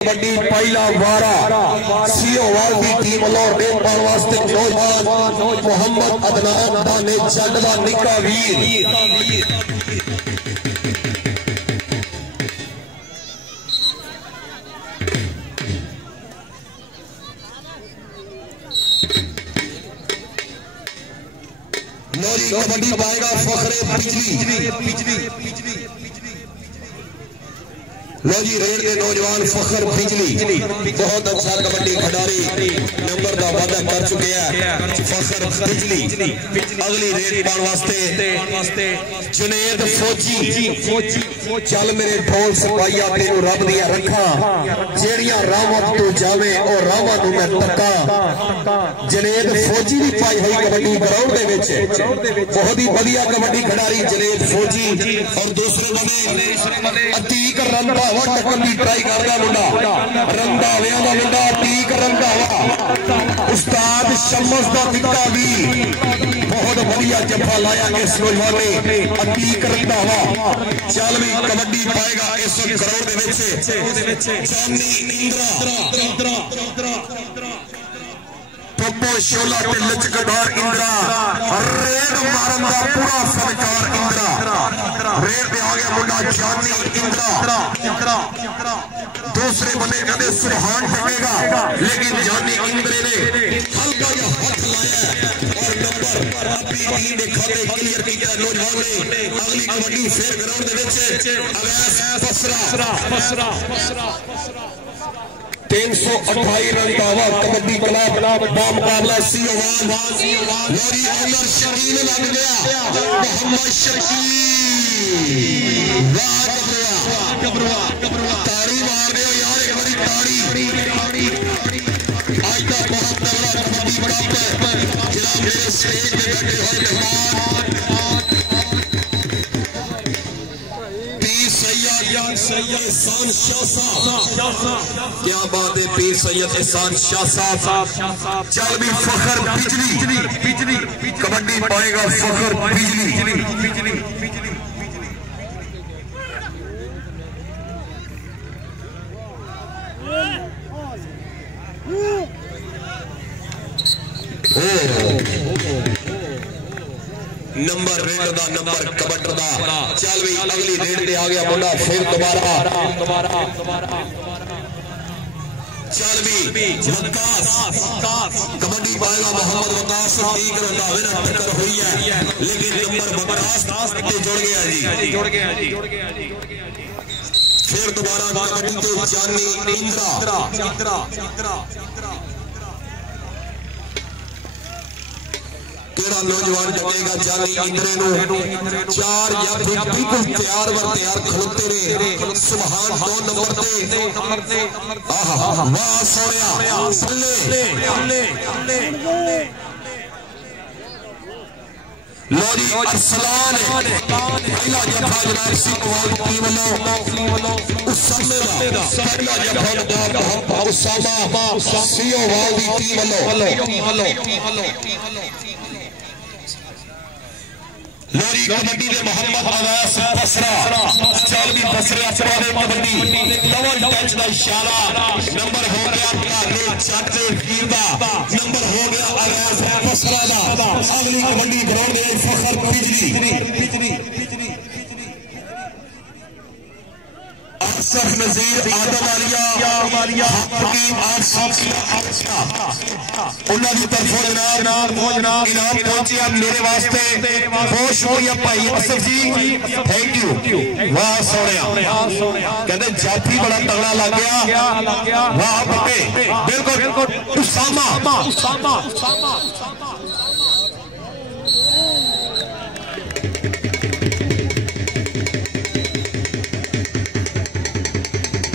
कबड्डी पहला वारा सीओवाल की टीम वालों रेड पाने वास्ते नौजवान मोहम्मद अदनान दाने चंडवा निका वीर नौरी कबड्डी पाएगा फखरे बिजली लो जी रेड के नौजवान फखर बिजली बहुत अच्छा कबड्डी खिडारी नंबर का वादा कर चुके हैं फखर बिजली अगली रेड पाने वास्ते जुनेद फौजी चल मेरे ढोल सिपाहिया तेनू रब दिया रखा जेड़ियां रावां तू जावे और रावां नू मैं तक्का जुनेद फौजी भी पाई हुई कबड्डी ग्राउंड दे विच बहुत ही बढ़िया कबड्डी खिडारी जुनेद फौजी और दूसरे बने अतीक रंधा टक्कर की ट्राई करता मुंडा रंधाविया का मुंडा अतीक रंधावा उस्ताद शमस का टिक्का भी बहुत बढ़िया जफा लाया इस नौजवान ने अतीक रंधावा चल भी कबड्डी पाएगा इस ग्राउंड दे विच जानी इंद्रा पप्पो शोला ते लचकदार इंद्रा रेड मारन दा पूरा फनकार इंद्रा रेड पे आ गया मुंडा जानी इंद्रा दूसरे बने कहते सुहान टकेगा लेकिन जानी इंद्रे ने हल्का या हाथ लाया और नंबर अपनी टीम के खाते क्लियर किया नौजवान ने अगली कबड्डी फिर ग्राउंड दे विच अवैस बसरा 328 रन का आवाज कबड्डी क्लब मुकाबला सीओवाल लोरी ओनर शकील लग गया मोहम्मद शकील वाह गबरवा ताड़ी मार दो यार एक बड़ी ताड़ी आज का बहुत तगड़ा कबड्डी बड़ा जिला मेरे स्टेज पे बैठे हुए मेहमान एहसान शाह साहब क्या बात है पीर सैयद एहसान शाह साहब चल भी फखर बिजली कबड्डी पाएगा फखर बिजली नंबर रेड दा नंबर कबड्डी दा चल भी अगली रेड ते आ गया मुंडा फिर दोबारा चल भी वकास कबड्डी पाएगा मोहम्मद वकास ठीक रंधावे ना टक्कर हुई है लेकिन नंबर वकास ते जुड़ गया जी फिर दोबारा कबड्डी तो जानी इंद्रा केड़ा नौजवान टकेगा जानी इंद्रे नो चार या बिल्कुल तैयार खलोते ने सुभान 2 नंबर ते आहा वाह सोनिया लोरी अरसलान पहला जफा जनाब सीओवाल टीम वालों उस समय दा पहला जफा जनाब उसामा सीओवाल दी टीम वालों लोरी कबड्डी दे मोहम्मद अवैस बसरा चल भी बसरे अपने कबड्डी डबल टच दा इशारा नंबर हो गया काले चाटे वीर दा नंबर हो गया अवैस बसरा दा अगली कबड्डी ग्राउंड दे फखर बिजली अशरफ नजीर आदम वालिया हकीम उन्होंने की तरफों जनाब इनाम पहुंचे मेरे वास्ते बहुत शुक्रिया भाई असफ जी थैंक यू वाह सोनिया कहते जाफी बड़ा तगड़ा लग गया वाह बटे बिल्कुल उसामा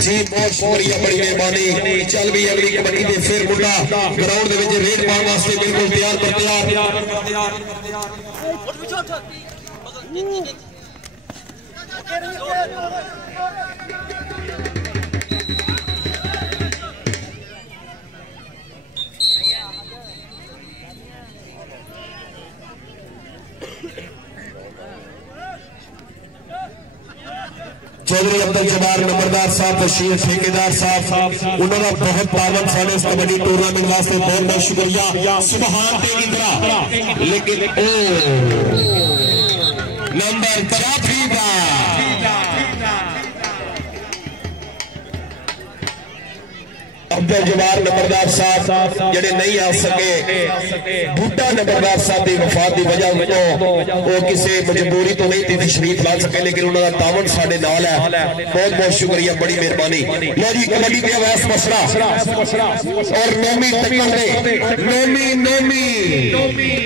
जी बहुत शुक्रिया बड़ी मेहरबानी चल भी अगली कबड्डी दे फिर मुंडा ग्राउंड दे विच रेड पाने वास्ते बिल्कुल तैयार चौधरी अब्दुल जब्बार नंबरदार साहब, बशीर ठेकेदार साहब, उन्होंने बहुत तावन साढ़े इस कबड्डी टूर्नामेंट वास्ते बहुत बहुत शुक्रिया। सुभान ते इंदिरा, लेकिन नंबर जाफी का अब्दुल जब्बार नंबरदार साहब जेडे नहीं आ सके, बूटा नंबरदार साहब की वफात की वजह वो किसी मजबूरी तो नहीं थी तशरीफ ला सके, लेकिन उन्होंने तावन साडे नाल है। बहुत बहुत शुक्रिया, बड़ी मेहरबानी। लो जी कबड्डी पे अवैस मसला और नोमी टक्कर नोमी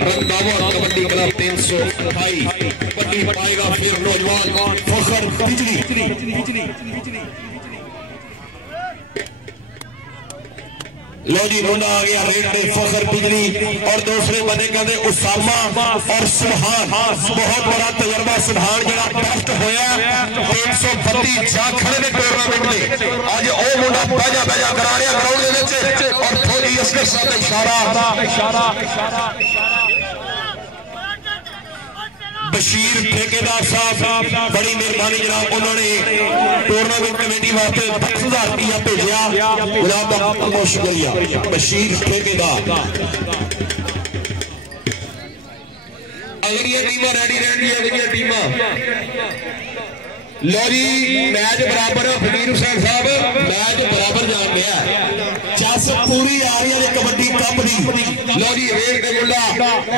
रंधावा कबड्डी क्लब 328 कबड्डी पाएगा फिर नौजवान फखर बिजली। लो जी मुंडा आ गया रेड पे फखर बिजली और दूसरे बंदे कहते उसामा और सुभान। बहुत बड़ा तजर्बा सुभान जरा बेस्ट होया 332 जा खड़े ने टूर्नामेंट में आज ओ मुंडा बाजा बाजा करा रहा ग्राउंड दे विच और फौजी असगर साहब इशारा बशीर ठेकेदार साहब बड़ी मेहरबानी जनाब, उन्होंने टूर्नामेंट कमेटी वास्ते 10,000 रुपया भेजा, जनाब का बहुत शुक्रिया बशीर ठेकेदार। अगली टीम रेडी रहनी, अगली टीम लो जी मैच बराबर फकीर हुसैन साहब मैच बराबर जान रहा चस पूरी आ रही है कबड्डी कप दी। लो जी रेड के मुंडा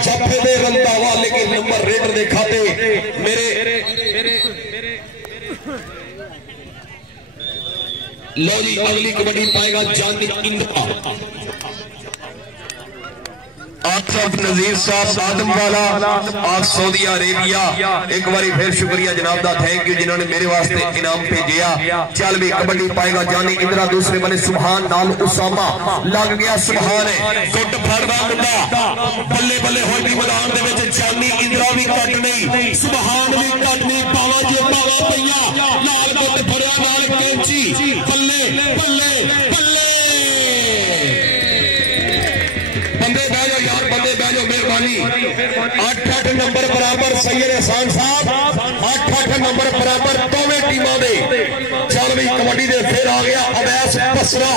जफे दे रंधावा, लेकिन नंबर रेडर दे खाते मेरे लो जी अगली कबड्डी पाएगा जानी इंद्रा आसफ नजीर साहब आदम वाला आप सऊदी अरेबिया। एक बार फिर शुक्रिया जनाब दा, थैंक यू जिन्होंने मेरे वास्ते इनाम भेजिया। चल भी कबड्डी पाएगा जानी इंदिरा, दूसरे बने सुभान नाल उसामा लग गया सुभान है गुट फड़दा मुंडा बल्ले बल्ले होई भी मैदान दे विच जानी इंदिरा भी कट नहीं सुभान भी कट नहीं, पावा जे पावा पईया नाल गुट फड़या नाल कैंची बल्ले बल्ले बल्ले मेहरबानी। 8-8 नंबर बराबर सैयद एहसान साहब 8-8 नंबर बराबर दोवें टीमां दे। चल भी कबड्डी दे फिर आ गया अवैस पसरा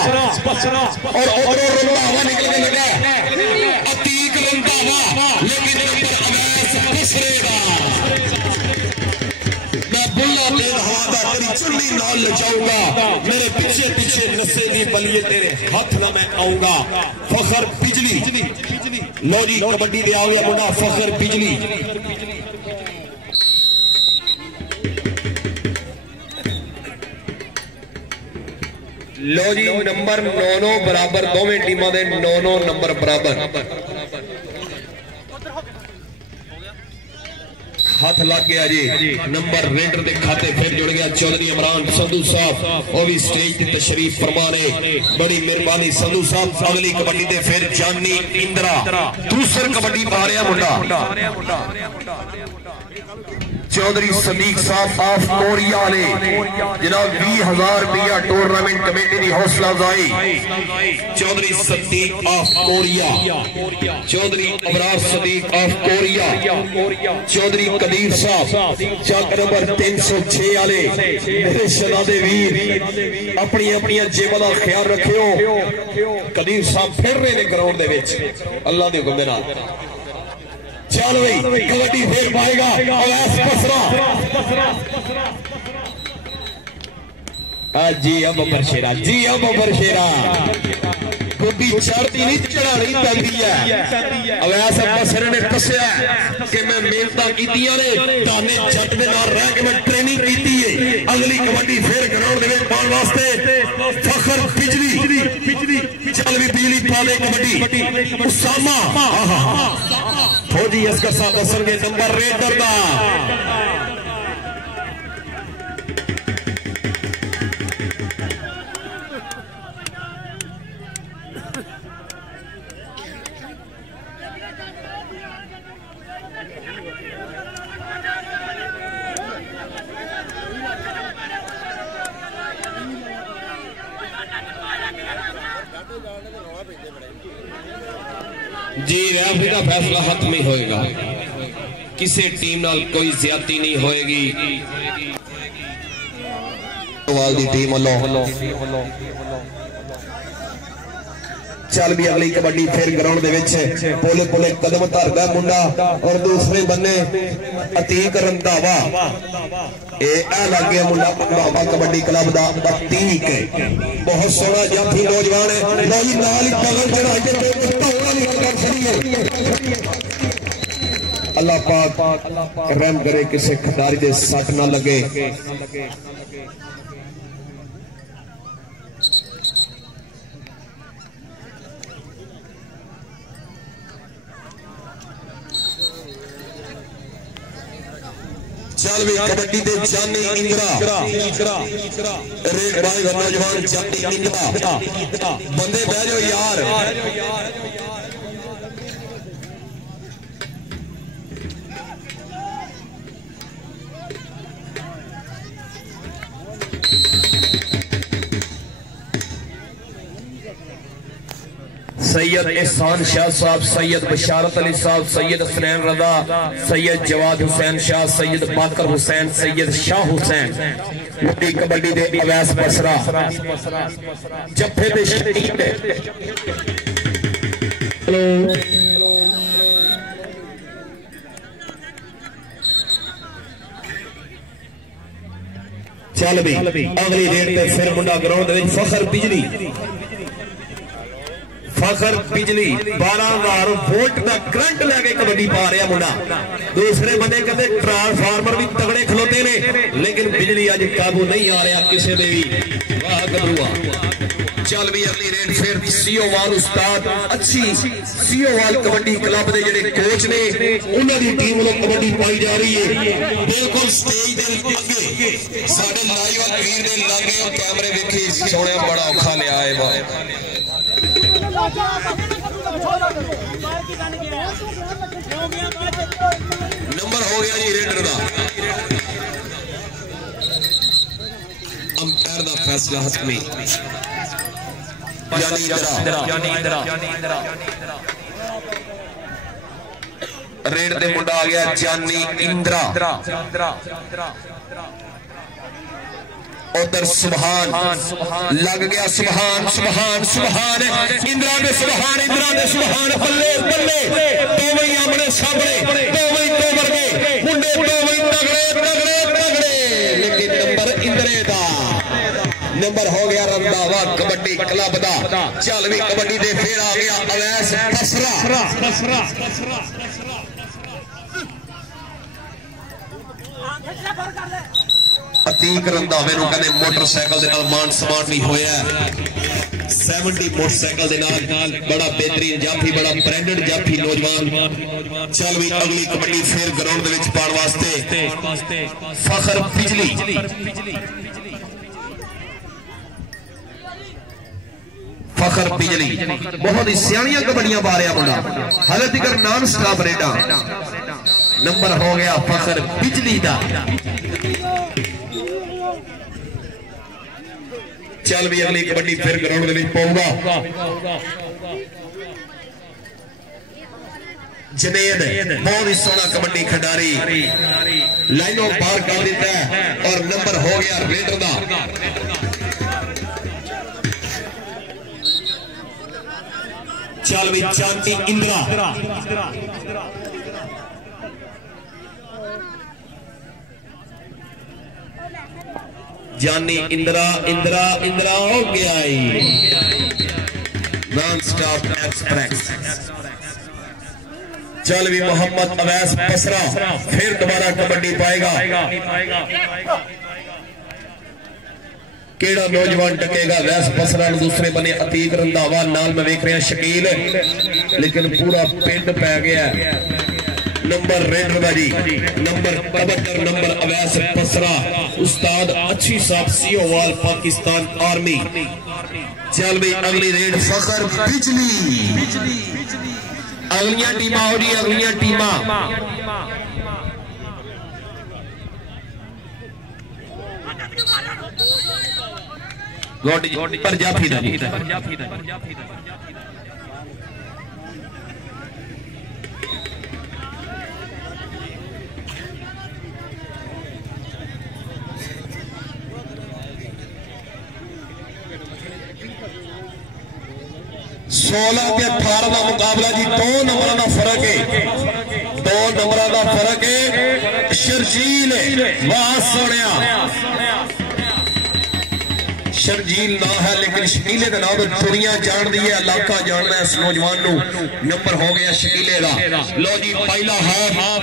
और उधरों रंधावा निकल के लगा अतीक रंधावा, लेकिन नंबर अवैस पसरे का मैं बुल्ला दे हवादा तेरी चुन्नी नाल लचाऊंगा, मेरे पीछे पीछे नशे दी बलिए तेरे हाथ ना मैं आऊंगा फखर बिजली। लो जी कबड्डी दे आ गया मुंडा फखर बिजली। लो जी नंबर 9 बराबर दोवें टीमां दे 9 नंबर बराबर हाथ लग गया जी। नंबर रेडर के खाते फिर जुड़ गया चौधरी इमरान संधू साहब, वो भी स्टेज की तशरीफ फरमा रहे, बड़ी मेहरबानी संधू साहब। अगली कबड्डी दे फिर जानी इंदिरा, दूसरी कबड्डी पा रहा मुंडा चौधरी सदीक साहब ऑफ कोरिया ने जनाब 20,000 रुपया टूर्नामेंट कमेटी की हौसला अफजाई। Chaudhry Sadiq of Korea, Chaudhry Abrar Sadiq of Korea, Chaudhry Qadir sahab Chak number 306 वाले मेरे शहजादे वीर अपनी अपनी जेबों का ख्याल रखियो। कदीर साहब फिर रहे ने ग्राउंड दे विच अल्लाह दे हुक्म नाल। चल भाई कबड्डी फिर पाएगा अवैस पसरा जी अब बरशेरा जी अब बरशेरा गुड्डी चढ़ती नहीं चढ़ानी पैंदी है। अवैस पसरे ने दस्या कि मैं मेहनत कीतियां ने दाने जट दे नाल रह के मैं ट्रेनिंग कीती है। अगली कबड्डी फिर ग्राउंड दे विच पाउण वास्ते फखर बिजली चल भी बिजली पा ले कबड्डी उसामा फौजी असगर साहब दसणगे नंबर रेडर दा। जी रेफरी का फैसला खत्म ही होएगा, किसी टीम नाल कोई ज्यादती नहीं होएगी। सीओवाल की टीम वालों। चल भी अगली कबड्डी फिर ग्राउंड दे विच पोले पोले कदम धरदा मुंडा और दूसरे बन्ने अतीक रंधावा लग गया मुंडा बाबा कबड्डी क्लब दा अतीक बहुत सोहना जाफी नौजवान है नहीं नाल ही पगल चढ़ा के अल्लाह पाक रहम करे किसी खिडारी दे सट ना लगे। चल भी कबड्डी दे जानी इंदिरा रेड भाई नौजवान जानी इंदिरा बंदे बह जाओ यार। सैयद एहसान शाह साहब, सैयद बशारत अली साहब, सैयद हसनैन रजा, सैयद जवाद हुसैन शाह, सैयद बाकर हुसैन, सैयद शाह हुसैन मुंडी कबड्डी दे अवैस बसरा जफे दे शहीद। चल भी अगली रेड पे फिर मुंडा ग्राउंड दे फखर बिजली, फखर बिजली 12,000 वोल्ट का करंट लैके कबड्डी पा रहा मुंडा। दूसरे बंदे कहते ट्रांसफार्मर भी तगड़े खलोते ने लेकिन बिजली अज काबू नहीं आ रहा किसी दे भी। वाह गबरूआ। चल भी अगली रेड फिर सीओवाल उस्ताद अच्छी सीओवाल कबड्डी क्लब के जेडे कोच ने उन्हां दी टीम वालों कबड्डी पाई जा रही है। बिल्कुल स्टेज दे अगे साडे लाइव वीर दे लागे कैमरे वेखी सोने बड़ा औखा लिया है। नंबर हो गया जी रेडर का, अंपायर का फैसला हतमी रेड दे मुंडा आ गया जानी इंदिरा। उधर सुबहान लग गया, सुबहान सुबहान सुबहान इंदिरा ने सुबहान, इंदिरा ने सुबहान बल्ले बल्ले दोवें आमने सामने दोवें दो वर्गे मुंडे दोवें तगड़े तगड़े तगड़े लेकिन नंबर इंदिरे दा नंबर हो गया रंधावा कबड्डी क्लब दा। चल भी कबड्डी दे फिर आ गया अवैस बसरा। अतीक रंधावे नूं कहंदे मोटरसाइकिल दे नाल मान सम्मान भी होया 70 मोटरसाइकिल दे नाल बड़ा बेहतरीन जाफी बड़ा ब्रांडेड जाफी नौजवान। चल भी अगली कबड्डी फिर ग्राउंड दे विच पाउण वास्ते फखर बिजली, फखर बिजली बहुत ही सियाणियां कबड्डियां पा रहा मुंडा हाले तक नॉन स्टॉप रेडा। नंबर हो गया फखर बिजली दा। चल भी अगली कबड्डी फिर ग्राउंड में पाऊंगा जनेद बहुत ही सोहना कबड्डी खिडारी लाइनों पार कर देता है और नंबर हो गया रेडर दा। चल भी जानी इंदिरा जानी इंदिरा इंदिरा इंदिरा हो गया नॉन स्टॉप एक्सप्रेस। चल भी मोहम्मद अवैस बसरा फिर दोबारा कबड्डी पाएगा। केड़ा नौजवान टकेगा वैस बसरा दूसरे बने अतीक रंधावा नाल मैं वेख रहा शकील लेकिन पूरा पिंड पै गया। नंबर रेडर का जी नंबर 72 नंबर अवैस बसरा उस्ताद अच्छी साहब सीओवाल पाकिस्तान आर्मी। चल भाई अगली रेड फखर बिजली अगलियां टीम हो जी अगलियां टीम पर जाफी दा 16 ते 18 का मुकाबला जी 2 नंबर का फर्क है 2 नंबर का फर्क है शर्जील वाह सोनिया शर्जील ना है लेकिन शकीले का नाम दुनिया जान दी है इलाका जानना है इस नौजवान को नंबर हो गया शकीले का लो जी पहला हाफ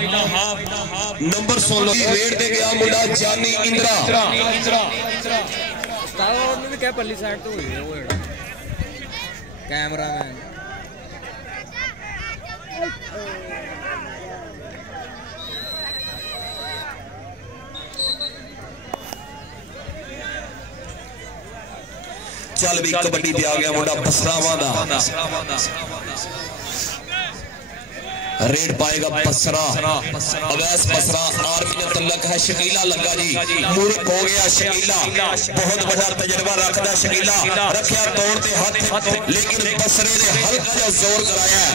नंबर 16 रेड दे गया मुंडा जानी इंद्रा क्या पल्ली साइड तो हुई है वो कैमरा मैन चल भी कबड्डी पे आ गया मुंडा बसरावा दा रेड पाएगा बसरा अवैस बसरा आर्मी ने तलक है शकीला लगा जी मूर्ख हो गया शकीला बहुत बड़ा तजर्बा रखता शकीला रखिया तोड़ते हाथ लेकिन बसरे ने हल्का सा जोर कराया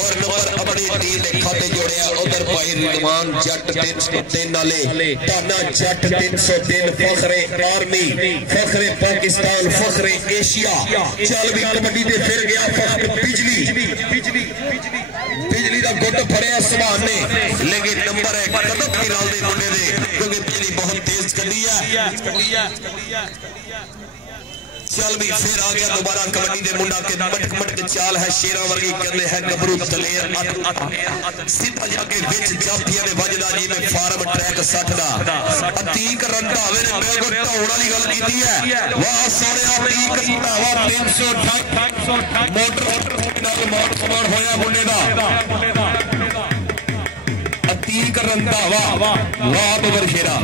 और नंबर अपनी टीम ने खाते जोड़े उधर भाई रिजवान जट 303 नाले ताना जट 303 फखरे आर्मी फखरे पाकिस्तान फखरे एशिया चल भी कबड्डी पे फिर गया फखर बिजली का गुट फड़िया सुभान ने लेकिन नंबर है कदम की राल दे मुंडे दे क्योंकि बिजली बहुत तेज कड़ी है चल भी फिर आ गया दोबारा कबड्डी दे मुंडा के मटक मटक चाल है शेरा वर्गी कहते हैं गबरू दलेर सीधा जाके विच जाफिया दे वजदा जी में फार्म ट्रैक 60 दा अतीक रंधावे ने बिल्कुल ढाउण वाली गल कीती है वाह सोनिया अतीक रंधावा 328 मोटर नाल मौत समान होया मुंडे दा अतीक रंधावा वाह बबर शेरा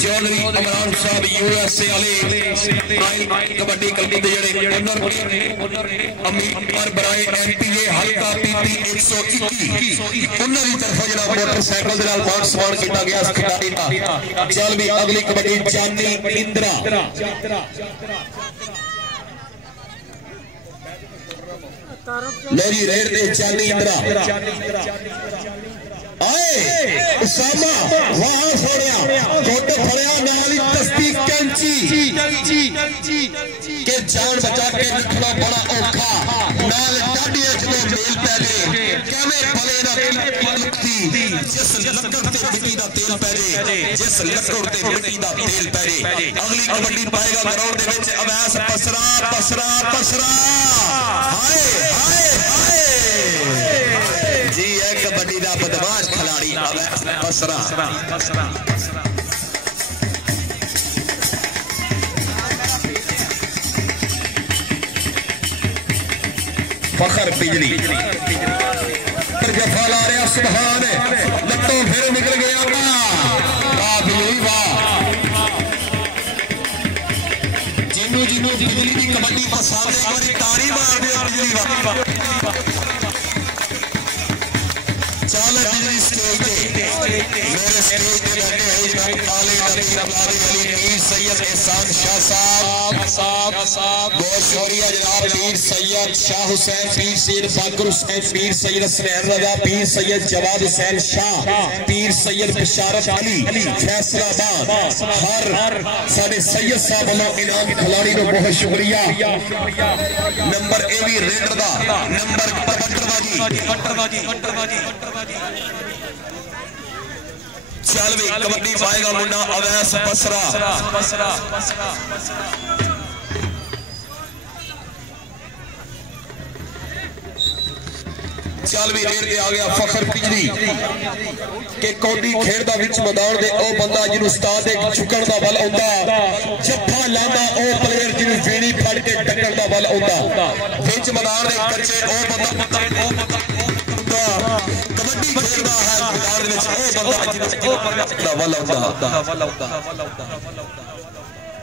चौधरी इमरान साहब यूएसए वाले कबड्डी क्लब के जेड़े अमीर बराए एनपीए हल्का पीपी 121 उन्हां दी तरफ जेड़ा मोटरसाइकिल दे नाल मान सम्मान कीता गया इस खिलाड़ी दा चल भी अगली कबड्डी जानी इंद्रा लेरी रेड दे जानी इंद्रा आए उसामा वाह सोनिया कोटे फड़िया नाल तस्दीक कैंची के जान बचा के रखना बड़ा औखा नाल डाडियां जदों मेल पै गए कैਵੇਂ भले ना लुकती जिस लकड़ ते मिट्टी दा तेल पै जे जिस लकड़ ते मिट्टी दा तेल पै जे अगली कबड्डी पाएगा ग्राउंड दे विच अवैस पसरा पसरा पसरा हाय हाय हाय जी है कबड्डी दा बदमाश खिलाड़ी अवैस पसरा फखर बिजली जफा ला रहा सुभान लट्टों फिर निकल गया वाह बिजली वाह जिन्नू जिन्नू बिजली की कबड्डी पसंद है एक बार ताड़ी मार दे बिजली वाह चल बिजली स्टेज पे मेरे स्टेज पे बैठे हैं जनाब आले नबी अब्लादी अली पीर सैयद एहसान शाह साहब बहुत शुक्रिया जनाब पीर सैयद शाह हुसैन पीर सैयद फाकर हुसैन पीर सैयद हसनैन रजा पीर सैयद जवाद हुसैन शाह पीर सैयद बिशारत अली फैसलाबाद हर साडे सैयद साहब वालों इनाम खिलाड़ी को बहुत शुक्रिया नंबर ए भी रेडर दा नंबर बटरबाजी चल भी कबड्डी पाएगा मुंडा अवैस बसरा चल भी रेड पे आ गया फखर बिजली के कौडी खेड़दा विच मैदान दे ओ बंदा जिनु उस्ताद दे झुकण दा बल आउंदा जफ्फा लांदा ओ प्लेयर जिनु वीणी फड़ के टक्कर दा बल आउंदा विच मैदान दे कच्चे ओ बंदा कबड्डी खेलदा है मैदान विच ओ बंदा जिनु दा बल आउंदा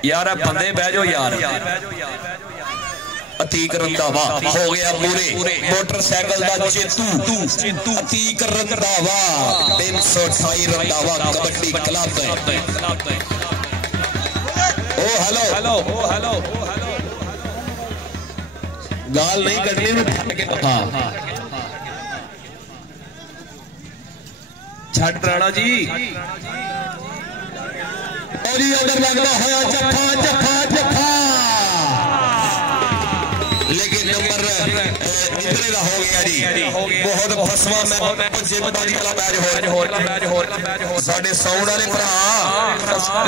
यार बंदे बह जाओ यार अतीक रंधावा हो गया पूरे मोटरसाइकिल दा चेतू अतीक रंधावा 328 रंधावा कबड्डी क्लब ओ हेलो गाल नहीं कटनी में ठंड के हां छट राणा जी और ये उधर लगता है जफा लेकिन नंबर इंद्रे का हो गया जी बहुत फसवा जिम्मेदारी वाला मैच हो साडे साउंड वाले भरा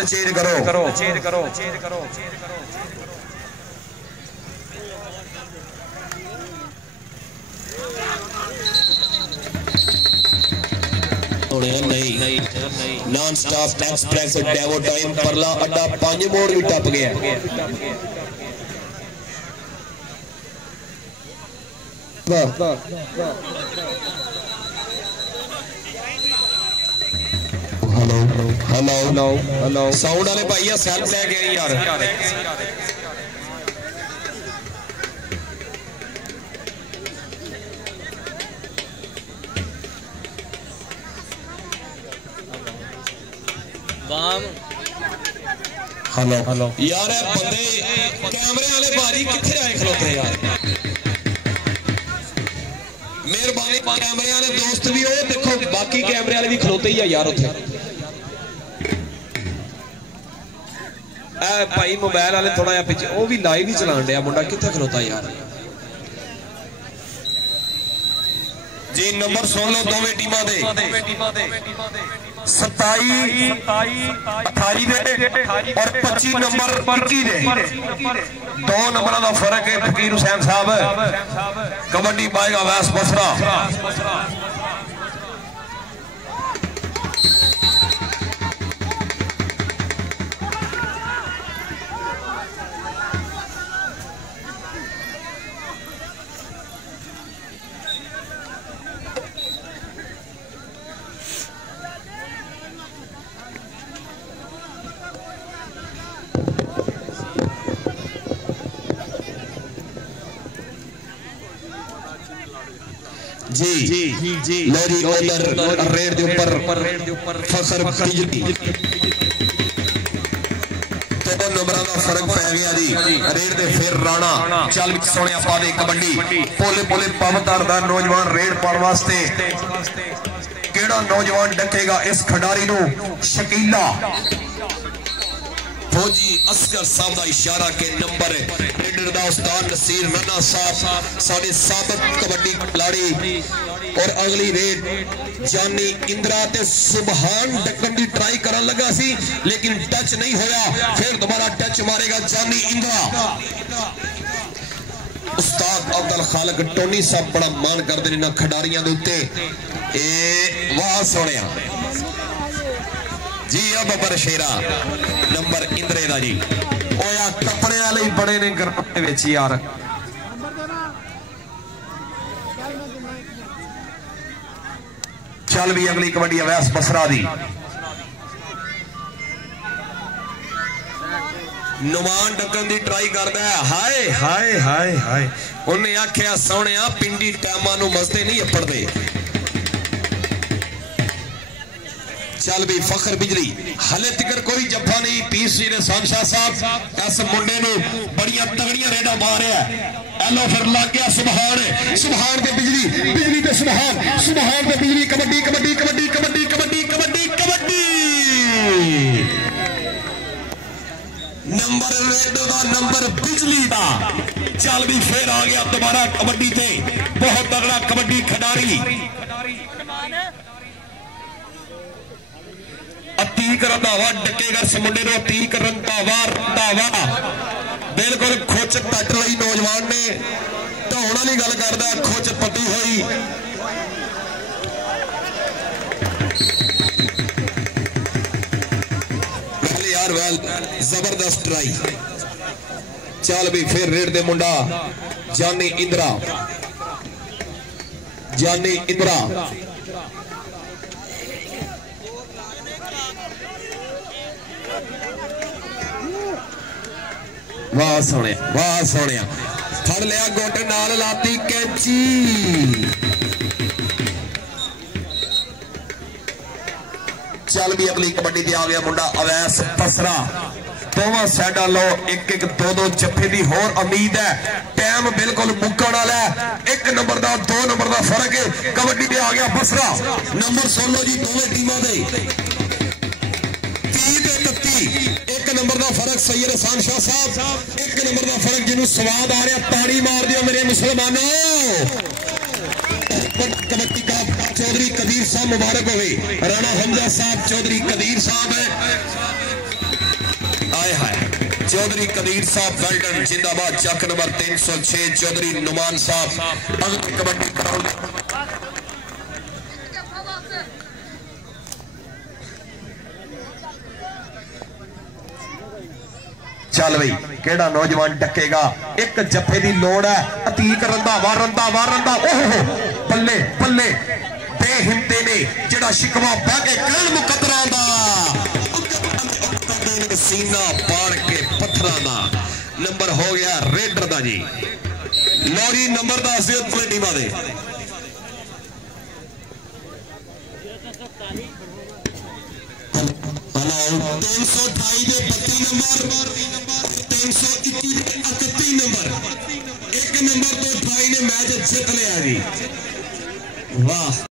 चेंज करो नहीं नॉन स्टॉप एक्सप्रेस डेवो टाइम परला अड्डा 5 मोड़ भी टप गया हेलो साउंड वाले भाई सेल्फ लेके आई यार हेलो यार बंदे कैमरे वाले भारी किथे आए खलोते यार मेहरबानी कैमरे वाले दोस्त भी हो देखो बाकी कैमरे वाले भी खलोते ही है यार उथे भाई मोबाइल वाले थोड़ा जिहा पिछे वो भी लाइव ही चलान दिया मुंडा किथे खलोता यार जी नंबर सुन लो दोवें टीमां दे 27 28 और 25 नंबर 21 दे 2 नंबरों का फर्क है फकीर हुसैन साहब कबड्डी पाएगा वैस बसरा जी लो जी उधर रेड के ऊपर फखर बिजली तो नंबरों का फर्क पै गया जी रेड दे फिर राणा चल सोने पा दे कबड्डी पोले पोले पवतार दा नौजवान रेड पाने वास्ते केड़ा नौजवान डकेगा इस खिडारी नू शकीला फौजी असगर साहब का इशारा के नंबर रेडर दा उस्ताद नसीर रना साहब साडे साबिक कबड्डी खिलाड़ी और अगली रेड जानी इंद्रा ते सुभान डकन दी ट्राई करन लगा सी लेकिन टच नहीं होया फिर दोबारा टच मारेगा जानी इंद्रा उस्ताद अब्दुल खालिक टोनी साहब बड़ा मान करदे ने ना खिडारियां दे उत्ते ए वाह सोनिया जी अब पर शेरा नंबर इंद्रे दा जी ओ यार कपड़े वाले ही बड़े ने गरम विच यार चल भी अगली कबड्डी अवैस बसरा दी नुमान डकन दी ट्राई करदा है हाय हाय हाय हाय उन्हें आख्या सोहणिया पिंडी टाइमां नू मसदे नहीं अपड़दे चल भी फखर बिजली हले तक कोई जब्बा नहीं पीस जी ने शाह साहब इस मुंडे नू बड़ियां तगड़ियां रेडा मारिया एलो फिर लग गया सुभान सुभान के बिजली बिजली ते सुभान सुभान के बिजली कबड्डी कबड्डी कबड्डी कबड्डी कबड्डी कबड्डी कबड्डी नंबर रेड दा नंबर बिजली दा चल भी फिर आ गया दोबारा कबड्डी ते बहुत तगड़ा कबड्डी खिडारी अती करन दावा डकेगा इस मुंडे नूं अती करन दावा बिल्कुल खुच तट लई नौजवान ने ढाउण वाली गल करदा खुच पट्टी हुई यार वेल जबरदस्त ट्राई चल भी फिर रेड दे मुंडा जानी इंद्रा वाह सोने फड़ लिया गोटे नाल लाती कैंची चल भी अगली कबड्डी ते आ गया मुंडा अवैस पसरा दोवां साइडां लो एक एक दो दो जफ्फे दी होर उम्मीद है टाइम बिल्कुल मुक्कण वाला है 1 नंबर दा 2 नंबर दा फर्क है कबड्डी ते आ गया बसरा नंबर सुन लो जी दोवें टीमां दे 30 ते 31 1 नंबर का फर्क सैयद हसन शाह साहब, 1 नंबर का फर्क जिन्होंने स्वाद आ रहा ताड़ी मार दियो मेरे मुसलमानों। कबड्डी का चौधरी कदीर साहब मुबारक हो, राणा हमजा साहब चौधरी कदीर साहब है, आए हाय चौधरी कदीर साहब वेल्डन जिंदाबाद। चक नंबर 306 चौधरी नुमान साहब कबड्डी कराओ। चल भाई केड़ा नौजवान डकेगा, एक जफे की लोड़ है। अतीक रंधावा रंधावा रंधा ओहो बल्ले बल्ले बेहिंदे ने जेड़ा शिकवा बह के कल मुकदरा दा सीना पाड़ के पत्थर दा नंबर हो गया रेडर दा जी। लौरी नंबर दस दियो अपने टीमां दे। हेलो 328 दे 32 नंबर 321 दे 31 नंबर, 1 नंबर तो 28 ने मैच जित लिया जी। वाह।